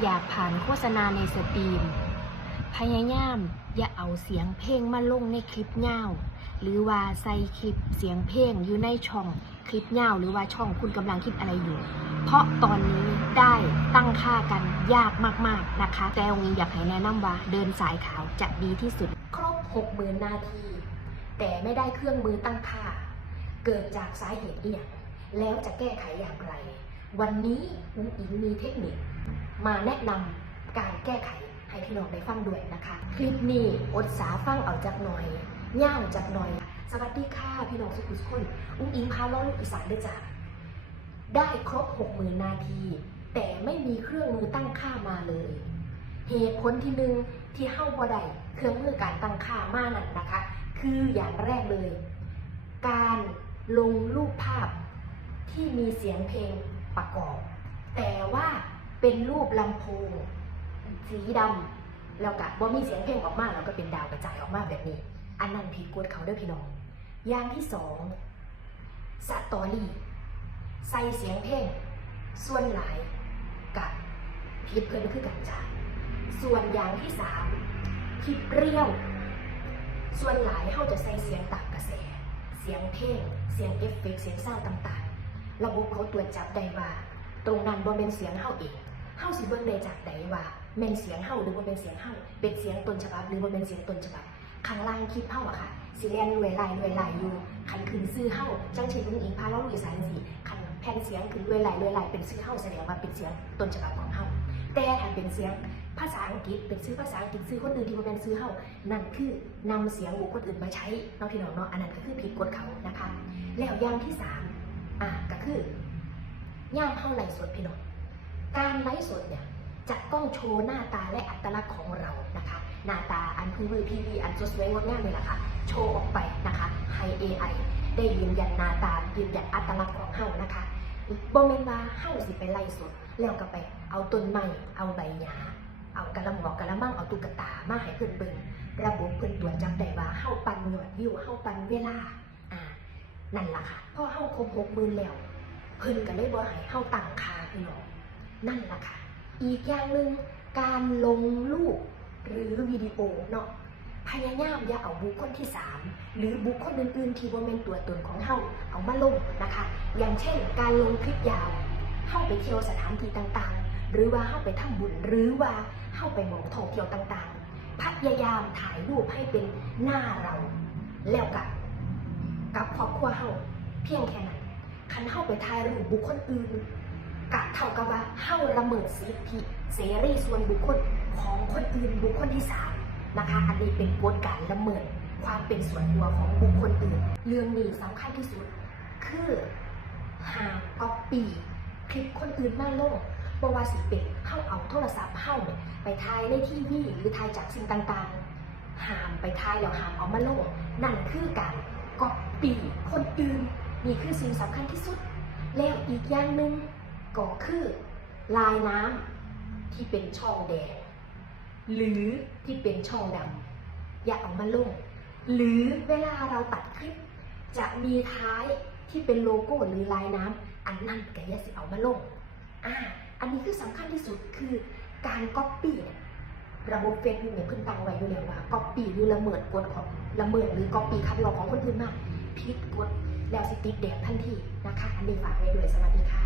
อยากผ่านโฆษณาในสตรีม พยายามอย่าเอาเสียงเพลงมาลงในคลิปยาหรือว่าใส่คลิปเสียงเพลงอยู่ในช่องคลิปยาหรือว่าช่องคุณกำลังคิดอะไรอยู่ เพราะตอนนี้ได้ตั้งค่ากันยากมากๆนะคะ แต่องค์อยากให้แนะนำว่า เดินสายขาวจะดีที่สุด ครบ6 0,000นาที แต่ไม่ได้เครื่องมือตั้งค่า เกิดจากสาเหตุเอียงแล้วจะแก้ไขอย่างไร วันนี้อุ้งอิงมีเทคนิค มาแนะนำการแก้ไขให้พี่น้องได้ฟังด้วยนะคะ คลิปนี้อดสาฟังเอาจากหน่อยย่างจากหน่อย สวัสดีค่ะพี่น้องสุขุสุขคนอุ้งอิงพาล้อลูกอีสานด้วยจ้ะได้ครบ6 0,000นาที แต่ไม่มีเครื่องมือตั้งค่ามาเลย เหตุผลที่หนึ่งที่เข้าบ่ได้เครื่องมือการตั้งค่ามานั่นนะคะ คืออย่างแรกเลย การลงรูปภาพที่มีเสียงเพลงประกอบ แต่ว่า เป็นรูปลำโพงสีดำแล้วก็บ่มีเสียงเพลงออกมาแล้วก็เป็นดาวกระจายออกมาแบบนี้ อันนั้นผิดกฎเขาเด้อพี่น้อง อย่างที่สองสตอรี่ใส่เสียงเพลงส่วนหลายกับผิดเพิ่นคือกันจ้าส่วนอย่างที่สามคลิปเรียว ส่วนหลายเขาจะใส่เสียงตามกระแส เสียงเพลงเสียงเอฟเฟกต์เสียงเศร้าต่างๆ ระบบเขาตรวจจับได้ว่า ตรงนั้นบ่เป็นเสียงเฮาเอง เฮาสิเบิ่งได้จากใดว่าแม่นเสียงเฮาหรือบ่เป็นเสียงเฮาเป็นเสียงต้นฉบับหรือบ่เป็นเสียงต้นฉบับข้างล่างคลิปเฮาอะค่ะสิแลนรวยลายรวยลายอยู่คันขึ้นซื้อเฮาจังสิลุงอิงพาเราลุยสารสิคันแผ่นเสียงขึ้นรวยลายรวยลายเป็นซื้อเฮาแสดงว่าเป็นเสียงต้นฉบับของเฮาแต่ถ้าเป็นเสียงภาษาอังกฤษเป็นซื้อภาษาอังกฤษซื้อคนอื่นที่บ่แม่นซื้อเฮานั่นคือนำเสียงบุคคลอื่นมาใช้เนาะพี่น้องเนาะอันนั้นก็คือผิดกฎเขานะคะ แล้วอย่างที่สามอะก็คือย่ามเฮาไหลสดพี่น้อง การไลฟ์สดเนี่ยจะต้องโชว์หน้าตาและอัตลักษณ์ของเรานะคะ หน้าตาอันพื้นมือพีวีอันสวยๆงดงามเลยล่ะค่ะ โชว์ออกไปนะคะให้ AI ได้ยืนยันหน้าตายืนยันอัตลักษณ์ของเฮานะคะบ่แม่นว่าเฮาสิไปไล่สดแล้วก็ไปเอาต้นไม้เอาใบหญ้าเอากระหมอกกระมังเอาตุ๊กตามาให้เพิ่นเบิ่งระบบเพิ่นตรวจจับได้ว่าเฮาปันยอดวิวเฮาปันเวลาอ่านั่นล่ะค่ะพอเฮาครบ60,000แล้ว เพิ่นก็เลยบ่ให้เฮาตั้งค่าพี่น้อง นั่นแหละค่ะ อีกอย่างหนึ่งการลงรูปหรือวิดีโอเนาะพยายามอย่าเอาบุคคลที่ 3 หรือบุคคลอื่นๆ ที่บ่าเป็นตัวตนของเฮาเอามาลงนะคะ อย่างเช่น การลงคลิปยาวเฮาไปเที่ยวสถานที่ต่างๆ หรือว่าเฮาไปทำบุญหรือว่าเฮาไปหมองท่องเที่ยวต่างๆ พยายามถ่ายรูปให้เป็นหน้าเรา แล้วกับกับครอบครัวเฮาเพียงแค่นั้นคันเฮาไปถ่ายรูปบุคคลอื่น ท่ากับว่าเฮาละเมิดสิทธิเสรีส่วนบุคคลของคนอื่นบุคคลที่สามนะคะ อันนี้เป็นกฎการละเมิดความเป็นส่วนตัวของบุคคลอื่น เรื่องนี้สำคัญที่สุด คือหามก๊อปปี้คลิปคนอื่นมาลงบว่าสิเป็นเฮาเอาโทรศัพท์เฮาเนี่ยไปถ่ายในทีวีหรือถ่ายจากสิ่งต่างๆหามไปถ่ายแล้วหามเอามาลงนั่นคือการก๊อปปี้คนอื่นนี่คือสิ่งสำคัญที่สุด แล้วอีกอย่างหนึ่ง ก็คือลายน้ำที่เป็นช่องแดง หรือที่เป็นช่องดำอย่าเอามาลง หรือเวลาเราตัดคลิป จะมีท้ายที่เป็นโลโก้หรือลายน้ำอันนั้นก็อย่าสิเอามาลงอ่าอันนี้คือสำคัญที่สุดคือการก๊อปปี้เนี่ยระบบเฟซบุ๊กเนี่ยเพิ่นตังไว้อยู่แล้วว่าก๊อปปี้หรือละเมิดกฎของละเมิดหรือก๊อปปี้คำร้องของคนอื่นมาผิดกฎแล้วสิติดแดงทันทีนะคะ อันนี้ฝากไว้ด้วยสวัสดีค่ะ